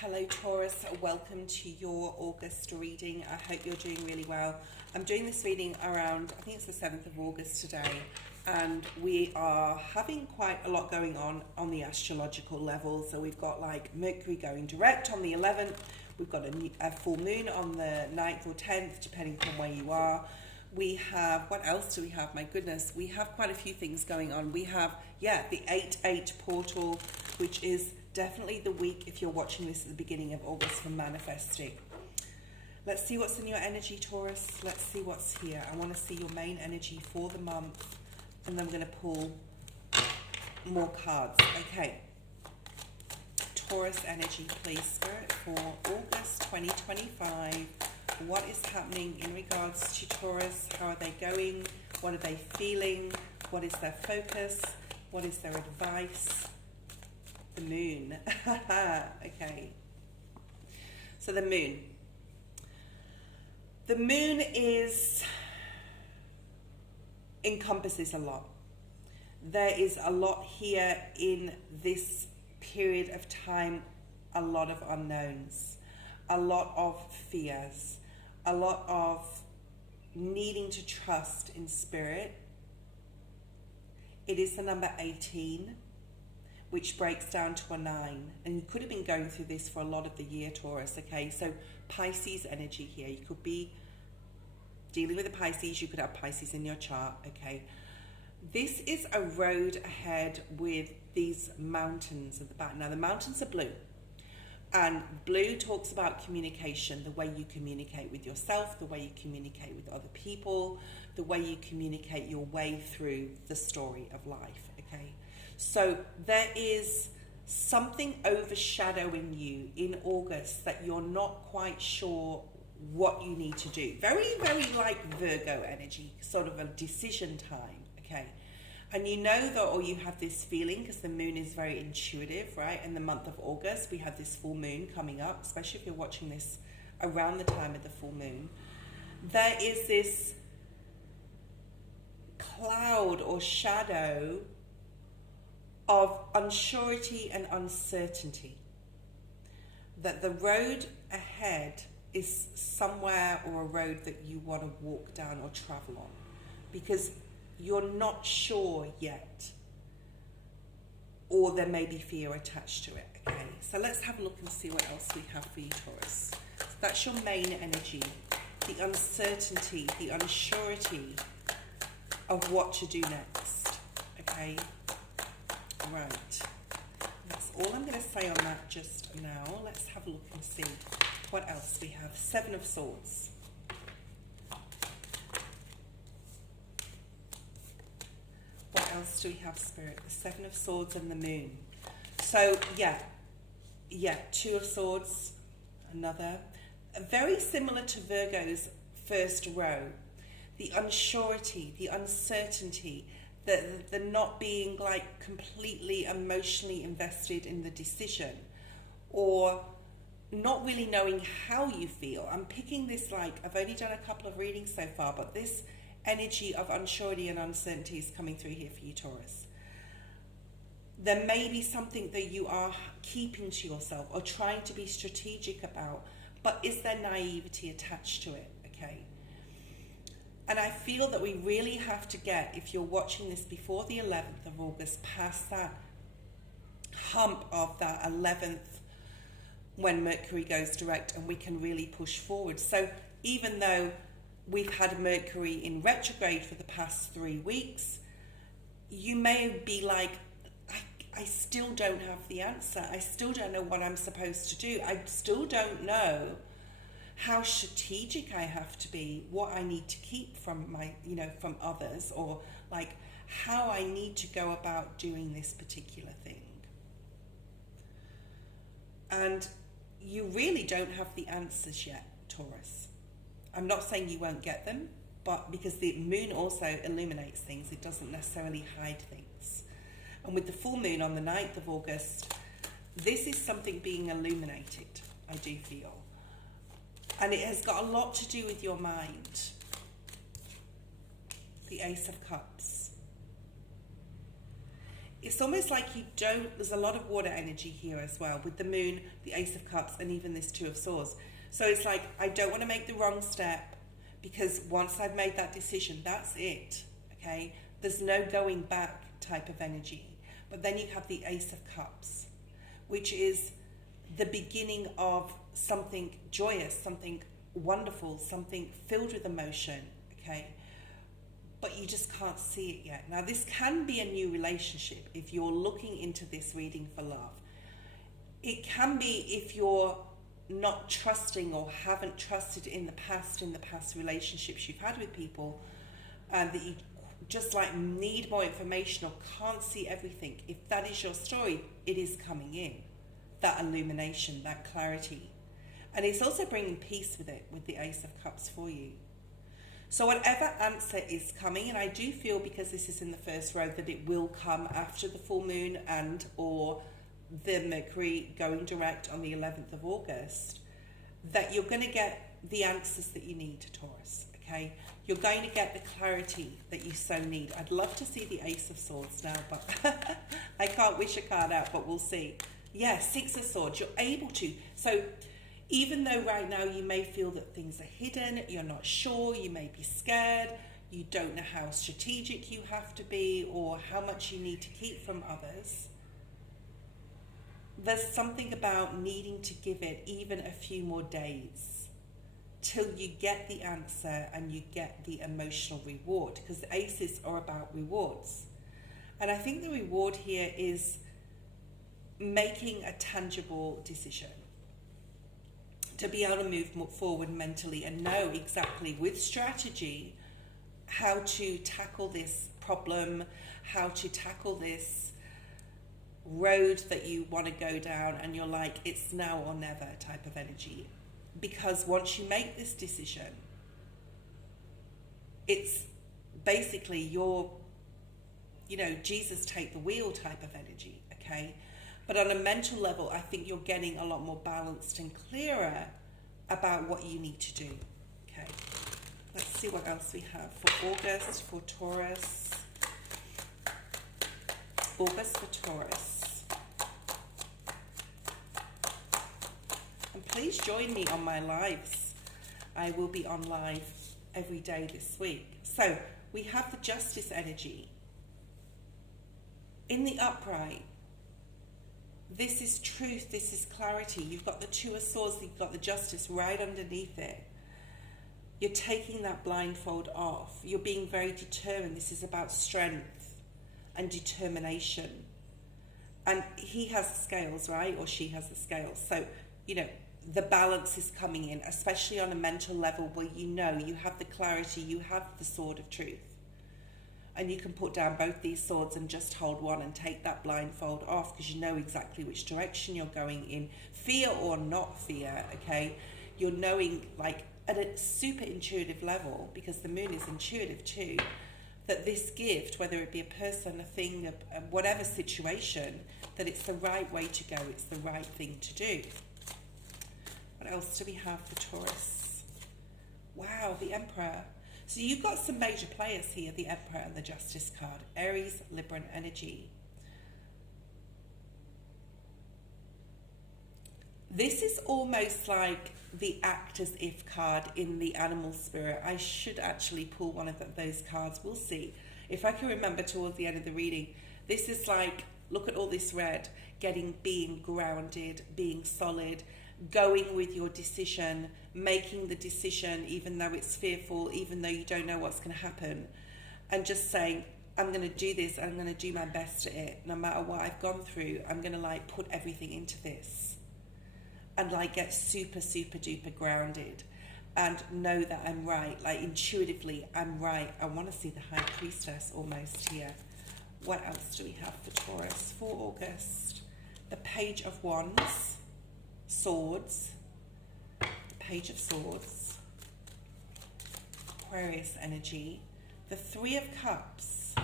Hello Taurus, welcome to your August reading. I hope you're doing really well. I'm doing this reading around, I think it's the 7th of August today, and we are having quite a lot going on the astrological level. So we've got like Mercury going direct on the 11th, we've got a full moon on the 9th or 10th, depending on where you are. We have, what else do we have? My goodness, we have quite a few things going on. We have, the 8-8 portal, which is definitely the week, if you're watching this at the beginning of August, for manifesting. Let's see what's in your energy, Taurus. Let's see what's here. I want to see your main energy for the month, and then I'm going to pull more cards. Okay. Taurus energy, please, Spirit, for August 2025. What is happening in regards to Taurus? How are they going? What are they feeling? What is their focus? What is their advice? The moon. Okay. So the moon. The moon encompasses a lot. There is a lot here in this period of time, a lot of unknowns, a lot of fears, a lot of needing to trust in spirit. It is the number 18, which breaks down to a 9. And you could have been going through this for a lot of the year, Taurus, okay? So Pisces energy here. You could be dealing with a Pisces. You could have Pisces in your chart, okay? This is a road ahead with these mountains at the back. Now, the mountains are blue. And blue talks about communication, the way you communicate with yourself, the way you communicate with other people, the way you communicate your way through the story of life, okay? So there is something overshadowing you in August that you're not quite sure what you need to do. Very, very like Virgo energy, sort of a decision time, okay? And you know that, or you have this feeling, because the moon is very intuitive, right? In the month of August, we have this full moon coming up, especially if you're watching this around the time of the full moon. There is this cloud or shadow of unsurety and uncertainty, that the road ahead is somewhere, or a road that you want to walk down or travel on, because you're not sure yet, or there may be fear attached to it, okay? So let's have a look and see what else we have for you, Taurus. So that's your main energy, the uncertainty, the unsurety of what to do next, okay? Right, that's all I'm going to say on that just now. Let's have a look and see what else we have. 7 of Swords. What else do we have, Spirit? The 7 of Swords and the moon. So, 2 of Swords, another. Very similar to Virgo's first row. The unsurety, the uncertainty, the not being like completely emotionally invested in the decision, or not really knowing how you feel. I'm picking this, like, I've only done a couple of readings so far, but this energy of unsurety and uncertainty is coming through here for you, Taurus. There may be something that you are keeping to yourself or trying to be strategic about, but is there naivety attached to it, okay? And I feel that we really have to get, if you're watching this before the 11th of August, past that hump of that 11th when Mercury goes direct, and we can really push forward. So even though we've had Mercury in retrograde for the past 3 weeks, you may be like, I still don't have the answer. I still don't know what I'm supposed to do. I still don't know how strategic I have to be, what I need to keep from my, from others, or like how I need to go about doing this particular thing. And you really don't have the answers yet, Taurus. I'm not saying you won't get them, but because the moon also illuminates things, it doesn't necessarily hide things. And with the full moon on the 9th of August, this is something being illuminated, I do feel. And it has got a lot to do with your mind. The Ace of Cups. it's almost like you don't, there's a lot of water energy here as well, with the moon, the Ace of Cups, and even this Two of Swords. So it's like, I don't want to make the wrong step, because once I've made that decision, that's it, okay? There's no going back type of energy. But then you have the Ace of Cups, which is the beginning of something joyous, something wonderful, something filled with emotion, okay? But you just can't see it yet. Now, this can be a new relationship if you're looking into this reading for love. It can be if you're not trusting or haven't trusted in the past relationships you've had with people, and that you just like need more information or can't see everything. If that is your story, it is coming in, that illumination, that clarity. And it's also bringing peace with it, with the Ace of Cups for you. So whatever answer is coming, and I do feel, because this is in the first row, that it will come after the full moon and or the Mercury going direct on the 11th of August, that you're going to get the answers that you need, Taurus, okay? You're going to get the clarity that you so need. I'd love to see the Ace of Swords now, but I can't wish a card out, but we'll see. Yeah, Six of Swords, you're able to. So even though right now you may feel that things are hidden, you're not sure, you may be scared, you don't know how strategic you have to be or how much you need to keep from others, there's something about needing to give it even a few more days till you get the answer and you get the emotional reward, because the aces are about rewards. And I think the reward here is making a tangible decision, to be able to move forward mentally and know exactly with strategy how to tackle this problem, how to tackle this road that you want to go down, and you're like, it's now or never type of energy. Because once you make this decision, it's basically your, Jesus take the wheel type of energy, okay? But on a mental level, I think you're getting a lot more balanced and clearer about what you need to do. Okay, let's see what else we have for August for Taurus. August for Taurus. And please join me on my lives. I will be on live every day this week. So we have the Justice energy. In the upright, this is truth, this is clarity. You've got the Two of Swords, you've got the Justice right underneath it. You're taking that blindfold off. You're being very determined. This is about strength and determination. And he has the scales, right? Or she has the scales. So, the balance is coming in, especially on a mental level where you have the clarity, you have the sword of truth. And you can put down both these swords and just hold one and take that blindfold off, because you know exactly which direction you're going in, fear or not fear, okay? You're knowing, like, at a super intuitive level, because the moon is intuitive too, that this gift, whether it be a person, a thing, whatever situation, that it's the right way to go, it's the right thing to do. What else do we have for Taurus? Wow, the Emperor. So you've got some major players here, the Emperor and the Justice card. Aries, Libran energy. This is almost like the act as if card in the animal spirit. I should actually pull one of those cards. We'll see. If I can remember towards the end of the reading. This is like, look at all this red, being grounded, being solid, going with your decision, making the decision even though it's fearful, even though you don't know what's going to happen, and just saying, I'm going to do this, I'm going to do my best at it, no matter what I've gone through. I'm going to put everything into this and get super duper grounded and know that I'm right, intuitively I'm right. I want to see the High Priestess almost here. What else do we have for Taurus for August? The Page of Wands, Swords, the Page of Swords, Aquarius energy, the Three of Cups,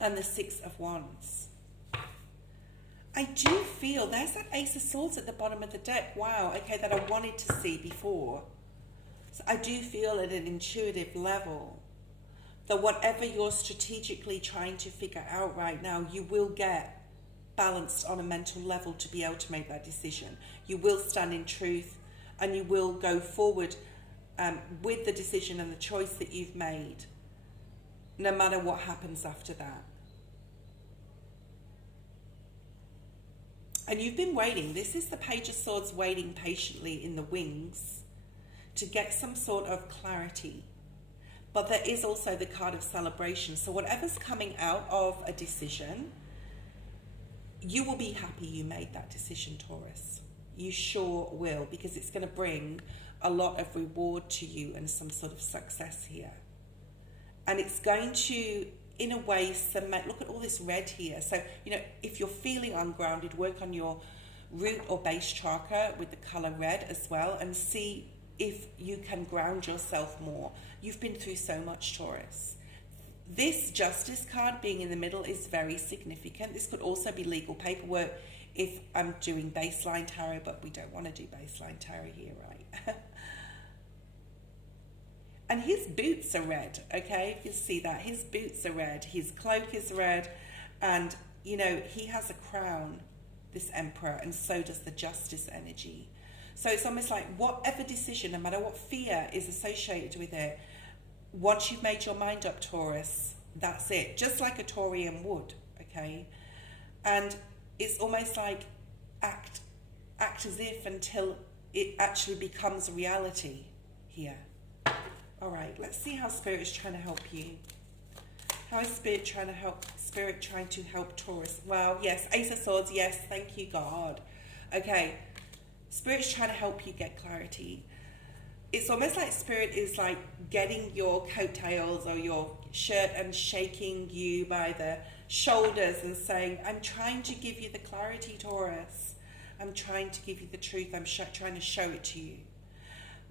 and the Six of Wands. I do feel there's that Ace of Swords at the bottom of the deck. Wow, okay, that I wanted to see before. So I do feel at an intuitive level that whatever you're strategically trying to figure out right now, you will get balanced on a mental level to be able to make that decision. You will stand in truth, and you will go forward with the decision and the choice that you've made, no matter what happens after that. And you've been waiting. This is the Page of Swords waiting patiently in the wings to get some sort of clarity. But there is also the card of celebration. So whatever's coming out of a decision, you will be happy you made that decision, Taurus. You sure will, because it's going to bring a lot of reward to you and some sort of success here. And it's going to, in a way, cement. Look at all this red here. So, you know, if you're feeling ungrounded, work on your root or base chakra with the color red as well, and see if you can ground yourself more. You've been through so much, Taurus. This Justice card being in the middle is very significant. This could also be legal paperwork if I'm doing baseline tarot, but we don't want to do baseline tarot here, right? And his boots are red, okay? If you see that, his boots are red, his cloak is red, and, you know, he has a crown, this Emperor, and so does the Justice energy. So it's almost like whatever decision, no matter what fear is associated with it, once you've made your mind up, Taurus, that's it. Just like a Taurian would, okay? And it's almost like act as if until it actually becomes reality here. All right, let's see how Spirit is trying to help you. How is Spirit trying to help? Spirit trying to help Taurus. Well, yes, Ace of Swords, yes, thank you, God. Okay, Spirit's trying to help you get clarity. It's almost like Spirit is like getting your coattails or your shirt and shaking you by the shoulders and saying, I'm trying to give you the clarity, Taurus. I'm trying to give you the truth. I'm trying to show it to you.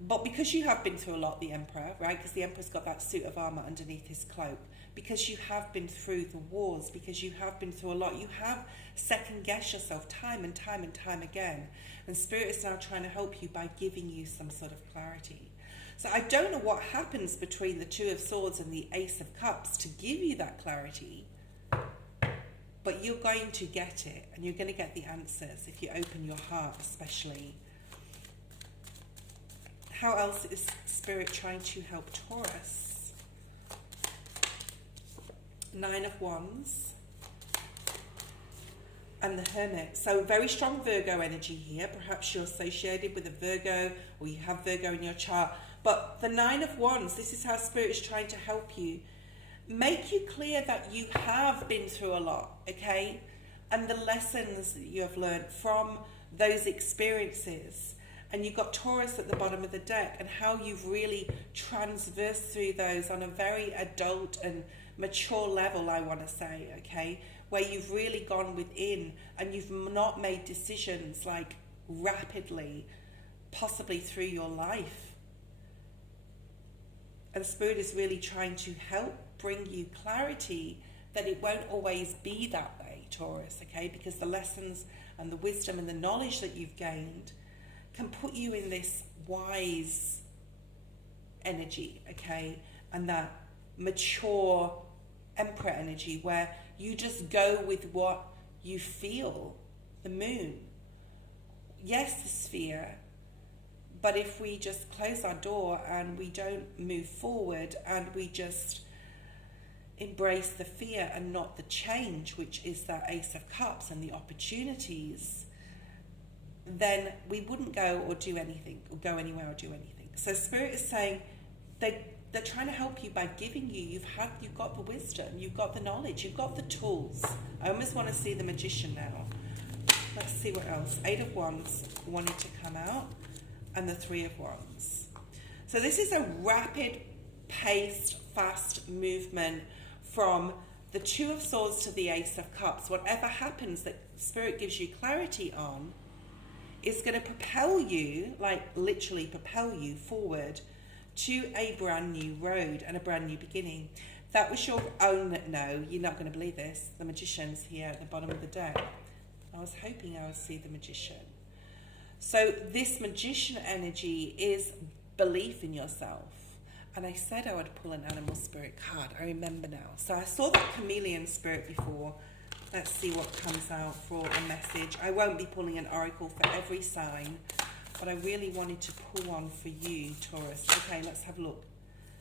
But because you have been through a lot, the Emperor, right? Because the Emperor's got that suit of armor underneath his cloak. Because you have been through the wars, because you have been through a lot, you have second-guessed yourself time and time and time again. And Spirit is now trying to help you by giving you some sort of clarity. So I don't know what happens between the Two of Swords and the Ace of Cups to give you that clarity, but you're going to get it, and you're going to get the answers if you open your heart, especially. How else is Spirit trying to help Taurus? Nine of Wands and the Hermit. So very strong Virgo energy here. Perhaps you're associated with a Virgo, or you have Virgo in your chart. But the Nine of Wands, this is how Spirit is trying to help you. Make you clear that you have been through a lot, okay? And the lessons that you have learned from those experiences. And you've got Taurus at the bottom of the deck, and how you've really transversed through those on a very adult and mature level, I want to say, okay? Where you've really gone within and you've not made decisions like rapidly, possibly through your life. And Spirit is really trying to help bring you clarity that it won't always be that way, Taurus, okay? Because the lessons and the wisdom and the knowledge that you've gained can put you in this wise energy, okay? And that mature Emperor energy where you just go with what you feel. The Moon. Yes, the Sphere. But if we just close our door and we don't move forward and we just embrace the fear and not the change, which is that Ace of Cups and the opportunities, then we wouldn't go or do anything, or go anywhere or do anything. So Spirit is saying they're trying to help you by giving you, you've got the wisdom, you've got the knowledge, you've got the tools. I almost want to see the Magician now. Let's see what else. Eight of Wands wanted to come out, and the Three of Wands. So this is a rapid paced, fast movement from the Two of Swords to the Ace of Cups. Whatever happens that Spirit gives you clarity on is going to propel you, like literally propel you forward to a brand new road and a brand new beginning. That was your own, no, you're not going to believe this, the Magician's here at the bottom of the deck. I was hoping I would see the Magician. So this Magician energy is belief in yourself. And I said I would pull an animal spirit card. I remember now. So I saw that chameleon spirit before. Let's see what comes out for a message. I won't be pulling an oracle for every sign, but I really wanted to pull one for you, Taurus. Okay, let's have a look.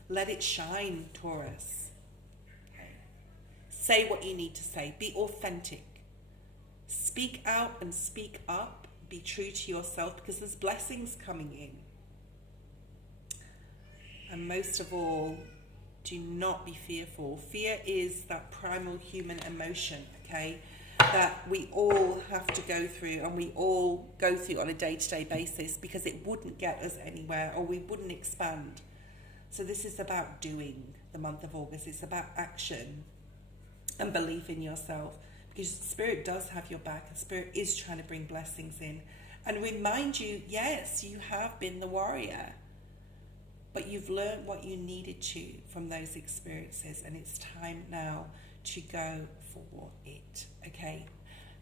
Let it shine, Taurus. Okay. Say what you need to say. Be authentic. Speak out and speak up. Be true to yourself, because there's blessings coming in. And most of all, do not be fearful. Fear is that primal human emotion, okay, that we all have to go through, and we all go through on a day-to-day basis, because it wouldn't get us anywhere, or we wouldn't expand. So this is about doing, the month of August. It's about action and belief in yourself, because Spirit does have your back, and Spirit is trying to bring blessings in. And remind you, yes, you have been the warrior, but you've learned what you needed to from those experiences, and it's time now to go for it. Okay.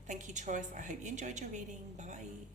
Thank you, Taurus. I hope you enjoyed your reading. Bye.